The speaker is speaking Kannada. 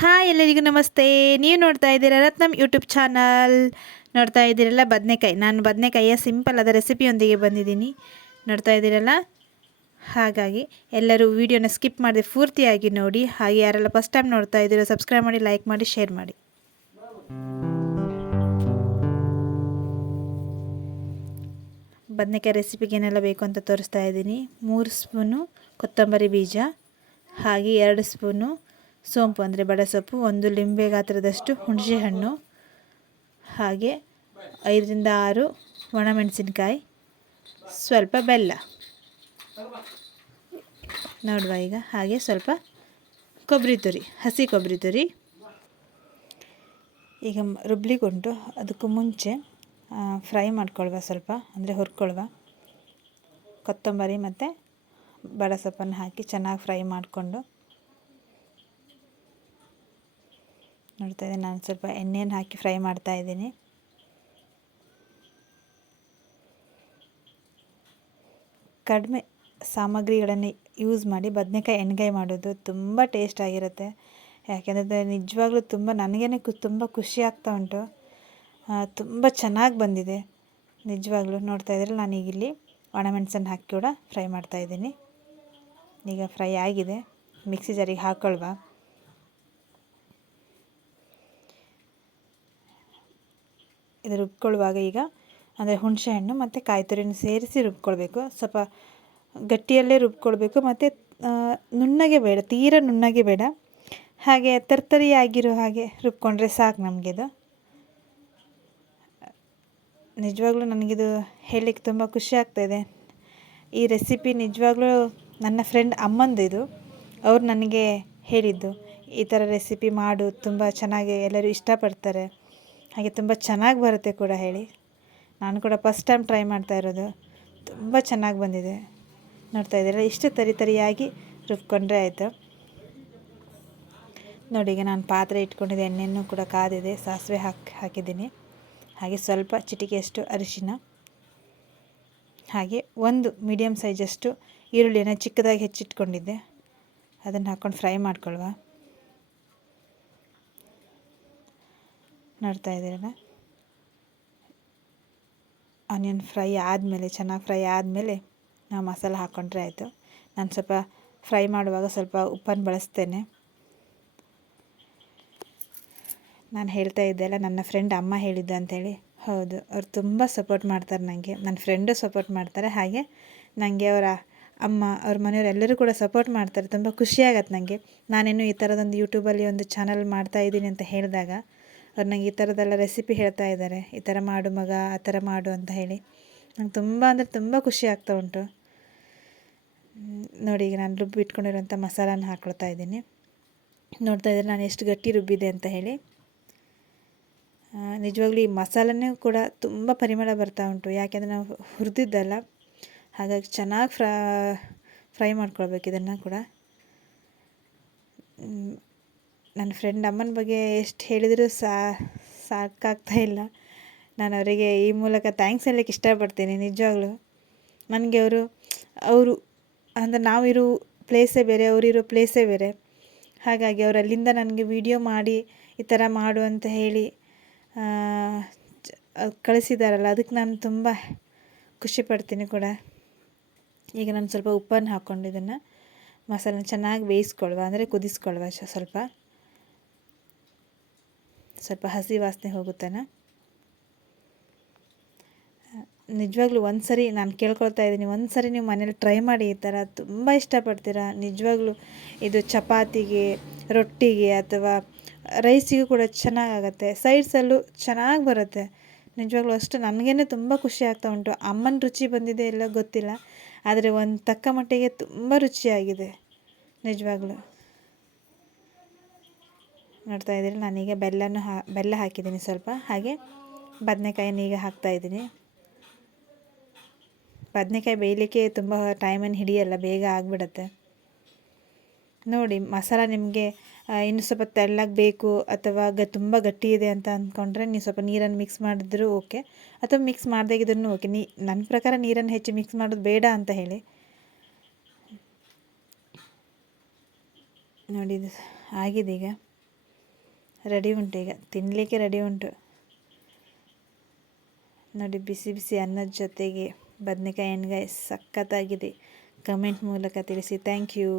ಹಾಯ್ ಎಲ್ಲರಿಗೂ ನಮಸ್ತೆ. ನೀವು ನೋಡ್ತಾ ಇದ್ದೀರಾ ರತ್ನಂ ಯೂಟ್ಯೂಬ್ ಚಾನಲ್. ನೋಡ್ತಾ ಇದ್ದೀರಲ್ಲ ಬದನೆಕಾಯಿ. ನಾನು ಬದನೆಕಾಯಿಯ ಸಿಂಪಲ್ ಆದ ರೆಸಿಪಿಯೊಂದಿಗೆ ಬಂದಿದ್ದೀನಿ. ನೋಡ್ತಾ ಇದ್ದೀರಲ್ಲ, ಹಾಗಾಗಿ ಎಲ್ಲರೂ ವಿಡಿಯೋನ ಸ್ಕಿಪ್ ಮಾಡದೆ ಪೂರ್ತಿಯಾಗಿ ನೋಡಿ. ಹಾಗೆ ಯಾರೆಲ್ಲ ಫಸ್ಟ್ ಟೈಮ್ ನೋಡ್ತಾ ಇದ್ದೀರೋ ಸಬ್ಸ್ಕ್ರೈಬ್ ಮಾಡಿ, ಲೈಕ್ ಮಾಡಿ, ಶೇರ್ ಮಾಡಿ. ಬದನೆಕಾಯಿ ರೆಸಿಪಿಗೆ ಏನೆಲ್ಲ ಬೇಕು ಅಂತ ತೋರಿಸ್ತಾ ಇದ್ದೀನಿ. 3 ಸ್ಪೂನು ಕೊತ್ತಂಬರಿ ಬೀಜ, ಹಾಗೆ 2 ಸ್ಪೂನು ಸೋಂಪು ಅಂದರೆ ಬಡಸೊಪ್ಪು, 1 ಲಿಂಬೆ ಗಾತ್ರದಷ್ಟು ಹುಣಸೆಹಣ್ಣು, ಹಾಗೆ 5ರಿಂದ 6 ಒಣಮೆಣಸಿನಕಾಯಿ, ಸ್ವಲ್ಪ ಬೆಲ್ಲ ನೋಡುವ ಈಗ. ಹಾಗೆ ಸ್ವಲ್ಪ ಕೊಬ್ಬರಿ ತುರಿ, ಹಸಿ ಕೊಬ್ಬರಿ ತುರಿ. ಈಗ ರುಬ್ಲಿಕ್ಕುಂಟು. ಅದಕ್ಕೂ ಮುಂಚೆ ಫ್ರೈ ಮಾಡ್ಕೊಳ್ವ, ಸ್ವಲ್ಪ ಅಂದರೆ ಹುರ್ಕೊಳ್ವ. ಕೊತ್ತಂಬರಿ ಮತ್ತು ಬಡಸೊಪ್ಪನ್ನು ಹಾಕಿ ಚೆನ್ನಾಗಿ ಫ್ರೈ ಮಾಡಿಕೊಂಡು, ನೋಡ್ತಾ ಇದ್ದೀನಿ ನಾನು ಸ್ವಲ್ಪ ಎಣ್ಣೆಯನ್ನು ಹಾಕಿ ಫ್ರೈ ಮಾಡ್ತಾ ಇದ್ದೀನಿ. ಕಡಿಮೆ ಸಾಮಗ್ರಿಗಳನ್ನು ಯೂಸ್ ಮಾಡಿ ಬದನೆಕಾಯಿ ಎಣ್ಗಾಯಿ ಮಾಡೋದು ತುಂಬ ಟೇಸ್ಟ್ ಆಗಿರುತ್ತೆ. ಯಾಕೆಂದರೆ ನಿಜವಾಗ್ಲೂ ತುಂಬ ನನಗೇ ತುಂಬ ಖುಷಿ ಆಗ್ತಾ ಉಂಟು. ತುಂಬ ಚೆನ್ನಾಗಿ ಬಂದಿದೆ ನಿಜವಾಗ್ಲೂ. ನೋಡ್ತಾ ಇದ್ದರೆ ನಾನೀಗ ಇಲ್ಲಿ ಒಣಮೆಣಸನ್ನು ಹಾಕಿ ಕೂಡ ಫ್ರೈ ಮಾಡ್ತಾಯಿದ್ದೀನಿ. ಈಗ ಫ್ರೈ ಆಗಿದೆ, ಮಿಕ್ಸಿ ಜಾರಿಗೆ ಹಾಕ್ಕೊಳ್ವ. ಇದು ರುಬ್ಕೊಳ್ಳುವಾಗ ಈಗ ಅಂದರೆ ಹುಣಸೆಹಣ್ಣು ಮತ್ತು ಕಾಯಿ ತುರಿನ ಸೇರಿಸಿ ರುಬ್ಕೊಳ್ಬೇಕು. ಸ್ವಲ್ಪ ಗಟ್ಟಿಯಲ್ಲೇ ರುಬ್ಕೊಳ್ಬೇಕು, ಮತ್ತು ನುಣ್ಣಗೆ ಬೇಡ, ತೀರ ನುಣ್ಣಗೆ ಬೇಡ. ಹಾಗೆ ತರ್ತರಿಯಾಗಿರೋ ಹಾಗೆ ರುಬ್ಕೊಂಡ್ರೆ ಸಾಕು ನಮಗಿದು. ನಿಜವಾಗ್ಲೂ ನನಗಿದು ಹೇಳಲಿಕ್ಕೆ ತುಂಬ ಖುಷಿ ಆಗ್ತಾಯಿದೆ. ಈ ರೆಸಿಪಿ ನಿಜವಾಗ್ಲೂ ನನ್ನ ಫ್ರೆಂಡ್ ಅಮ್ಮಂದು ಇದು. ಅವ್ರು ನನಗೆ ಹೇಳಿದ್ದು, ಈ ಥರ ರೆಸಿಪಿ ಮಾಡು, ತುಂಬ ಚೆನ್ನಾಗಿ ಎಲ್ಲರೂ ಇಷ್ಟಪಡ್ತಾರೆ, ಹಾಗೆ ತುಂಬ ಚೆನ್ನಾಗಿ ಬರುತ್ತೆ ಕೂಡ ಹೇಳಿ. ನಾನು ಕೂಡ ಫಸ್ಟ್ ಟೈಮ್ ಟ್ರೈ ಮಾಡ್ತಾ ಇರೋದು. ತುಂಬ ಚೆನ್ನಾಗಿ ಬಂದಿದೆ. ನೋಡ್ತಾ ಇದ್ದೀರಾ, ಇಷ್ಟು ತರಿಯಾಗಿ ರುಬ್ಕೊಂಡ್ರೆ ಆಯಿತು. ನೋಡಿ, ಈಗ ನಾನು ಪಾತ್ರೆ ಇಟ್ಕೊಂಡಿದ್ದೆ, ಎಣ್ಣೆಯನ್ನು ಕೂಡ ಕಾದಿದೆ, ಸಾಸಿವೆ ಹಾಕಿದ್ದೀನಿ. ಹಾಗೆ ಸ್ವಲ್ಪ ಚಿಟಿಕೆಯಷ್ಟು ಅರಿಶಿನ, ಹಾಗೆ 1 ಮೀಡಿಯಮ್ ಸೈಜಷ್ಟು ಈರುಳ್ಳಿಯನ್ನು ಚಿಕ್ಕದಾಗಿ ಹೆಚ್ಚಿಟ್ಕೊಂಡಿದ್ದೆ, ಅದನ್ನು ಹಾಕ್ಕೊಂಡು ಫ್ರೈ ಮಾಡ್ಕೊಳ್ವ. ನೋಡ್ತಾ ಇದ್ದೀರಲ್ಲ, ಆನಿಯನ್ ಫ್ರೈ ಆದಮೇಲೆ, ಚೆನ್ನಾಗಿ ಫ್ರೈ ಆದಮೇಲೆ ನಾವು ಮಸಾಲೆ ಹಾಕ್ಕೊಂಡ್ರೆ ಆಯಿತು. ನಾನು ಸ್ವಲ್ಪ ಫ್ರೈ ಮಾಡುವಾಗ ಸ್ವಲ್ಪ ಉಪ್ಪನ್ನು ಬಳಸ್ತೇನೆ. ನಾನು ಹೇಳ್ತಾ ಇದ್ದೆ ಅಲ್ಲ, ನನ್ನ ಫ್ರೆಂಡ್ ಅಮ್ಮ ಹೇಳಿದ್ದ ಅಂಥೇಳಿ. ಹೌದು, ಅವ್ರು ತುಂಬ ಸಪೋರ್ಟ್ ಮಾಡ್ತಾರೆ ನನಗೆ. ನನ್ನ ಫ್ರೆಂಡು ಸಪೋರ್ಟ್ ಮಾಡ್ತಾರೆ, ಹಾಗೆ ನನಗೆ ಅವರ ಅಮ್ಮ, ಅವ್ರ ಮನೆಯವರೆಲ್ಲರೂ ಕೂಡ ಸಪೋರ್ಟ್ ಮಾಡ್ತಾರೆ. ತುಂಬ ಖುಷಿಯಾಗತ್ತೆ ನನಗೆ. ನಾನೇನು ಈ ಥರದೊಂದು ಯೂಟ್ಯೂಬಲ್ಲಿ ಒಂದು ಚಾನಲ್ ಮಾಡ್ತಾಯಿದ್ದೀನಿ ಅಂತ ಹೇಳಿದಾಗ ಅವ್ರು ನನಗೆ ಈ ಥರದ್ದೆಲ್ಲ ರೆಸಿಪಿ ಹೇಳ್ತಾ ಇದ್ದಾರೆ. ಈ ಥರ ಮಾಡು ಮಗ, ಆ ಥರ ಮಾಡು ಅಂತ ಹೇಳಿ ನಂಗೆ ತುಂಬ ಅಂದರೆ ತುಂಬ ಖುಷಿ ಆಗ್ತಾ ಉಂಟು. ನೋಡಿ, ಈಗ ನಾನು ರುಬ್ಬಿಟ್ಕೊಂಡಿರೋಂಥ ಮಸಾಲಾನ ಹಾಕ್ಕೊಳ್ತಾ ಇದ್ದೀನಿ. ನೋಡ್ತಾ ಇದ್ದಾರೆ ನಾನು ಎಷ್ಟು ಗಟ್ಟಿ ರುಬ್ಬಿದೆ ಅಂತ ಹೇಳಿ. ನಿಜವಾಗ್ಲೂ ಈ ಮಸಾಲನೇ ಕೂಡ ತುಂಬ ಪರಿಮಳ ಬರ್ತಾ ಉಂಟು, ಯಾಕೆಂದರೆ ನಾವು ಹುರಿದಿದ್ದಲ್ಲ. ಹಾಗಾಗಿ ಚೆನ್ನಾಗಿ ಫ್ರೈ ಮಾಡ್ಕೊಳ್ಬೇಕು ಇದನ್ನು ಕೂಡ. ನನ್ನ ಫ್ರೆಂಡ್ ಅಮ್ಮನ ಬಗ್ಗೆ ಎಷ್ಟು ಹೇಳಿದರೂ ಸಾಕಾಗ್ತಾ ಇಲ್ಲ. ನಾನು ಅವರಿಗೆ ಈ ಮೂಲಕ ಥ್ಯಾಂಕ್ಸ್ ಹೇಳಲಿಕ್ಕೆ ಇಷ್ಟಪಡ್ತೀನಿ. ನಿಜವಾಗ್ಲೂ ನನಗೆ ಅವರು ಅಂದರೆ ನಾವಿರೋ ಪ್ಲೇಸೇ ಬೇರೆ, ಅವರಿರೋ ಪ್ಲೇಸೇ ಬೇರೆ. ಹಾಗಾಗಿ ಅವರು ಅಲ್ಲಿಂದ ನನಗೆ ವಿಡಿಯೋ ಮಾಡಿ ಈ ಥರ ಮಾಡು ಅಂತ ಹೇಳಿ ಕಳಿಸಿದಾರಲ್ಲ, ಅದಕ್ಕೆ ನಾನು ತುಂಬ ಖುಷಿ ಪಡ್ತೀನಿ ಕೂಡ. ಈಗ ನಾನು ಸ್ವಲ್ಪ ಉಪ್ಪನ್ನು ಹಾಕ್ಕೊಂಡು ಇದನ್ನು ಮಸಾಲೆನ ಚೆನ್ನಾಗಿ ಬೇಯಿಸ್ಕೊಳ್ವ, ಅಂದರೆ ಕುದಿಸ್ಕೊಳ್ವ. ಸ್ವಲ್ಪ ಹಸಿ ವಾಸನೆ ಹೋಗುತ್ತಾನ. ನಿಜವಾಗ್ಲೂ ಒಂದು ಸರಿ ನಾನು ಕೇಳ್ಕೊಳ್ತಾ ಇದ್ದೀನಿ, ಒಂದು ಸರಿ ನೀವು ಮನೇಲಿ ಟ್ರೈ ಮಾಡಿ. ಈ ಥರ ತುಂಬ ಇಷ್ಟಪಡ್ತೀರಾ ನಿಜವಾಗ್ಲೂ. ಇದು ಚಪಾತಿಗೆ, ರೊಟ್ಟಿಗೆ ಅಥವಾ ರೈಸಿಗೂ ಕೂಡ ಚೆನ್ನಾಗಾಗತ್ತೆ. ಸೈಡ್ಸಲ್ಲೂ ಚೆನ್ನಾಗಿ ಬರುತ್ತೆ. ನಿಜವಾಗ್ಲೂ ಅಷ್ಟು ನನಗೇ ತುಂಬ ಖುಷಿ ಆಗ್ತಾ ಉಂಟು. ಅಮ್ಮನ ರುಚಿ ಬಂದಿದೆ ಇಲ್ಲ ಗೊತ್ತಿಲ್ಲ, ಆದರೆ ಒಂದು ತಕ್ಕ ಮಟ್ಟಿಗೆ ತುಂಬ ರುಚಿಯಾಗಿದೆ ನಿಜವಾಗ್ಲೂ. ನೋಡ್ತಾ ಇದ್ದೀರಿ, ನಾನೀಗ ಬೆಲ್ಲ ಹಾಕಿದ್ದೀನಿ ಸ್ವಲ್ಪ. ಹಾಗೆ ಬದನೆಕಾಯಿನ ಈಗ ಹಾಕ್ತಾಯಿದ್ದೀನಿ. ಬದನೆಕಾಯಿ ಬೇಯಲಿಕ್ಕೆ ತುಂಬ ಟೈಮನ್ನು ಹಿಡಿಯಲ್ಲ, ಬೇಗ ಆಗಿಬಿಡತ್ತೆ. ನೋಡಿ, ಮಸಾಲ ನಿಮಗೆ ಇನ್ನು ಸ್ವಲ್ಪ ತೆಳ್ಳಗೆ ಬೇಕು ಅಥವಾ ತುಂಬ ಗಟ್ಟಿ ಇದೆ ಅಂತ ಅಂದ್ಕೊಂಡ್ರೆ ನೀವು ಸ್ವಲ್ಪ ನೀರನ್ನು ಮಿಕ್ಸ್ ಮಾಡಿದ್ರೂ ಓಕೆ, ಅಥವಾ ಮಿಕ್ಸ್ ಮಾಡದಾಗಿದ್ರೂ ಓಕೆ. ನನ್ನ ಪ್ರಕಾರ ನೀರನ್ನು ಹೆಚ್ಚು ಮಿಕ್ಸ್ ಮಾಡೋದು ಬೇಡ ಅಂತ ಹೇಳಿ. ನೋಡಿ, ಇದು ಆಗಿದೆ ಈಗ. ರೆಡಿ ಉಂಟು, ಈಗ ತಿನ್ನಲಿಕ್ಕೆ ರೆಡಿ ಉಂಟು ನೋಡಿ. ಬಿಸಿ ಬಿಸಿ ಅನ್ನದ ಜೊತೆಗೆ ಬದನೆಕಾಯಿ ಎಣ್ಗಾಯಿ ಸಖತ್ತಾಗಿದೆ. ಕಮೆಂಟ್ ಮೂಲಕ ತಿಳಿಸಿ. Thank you.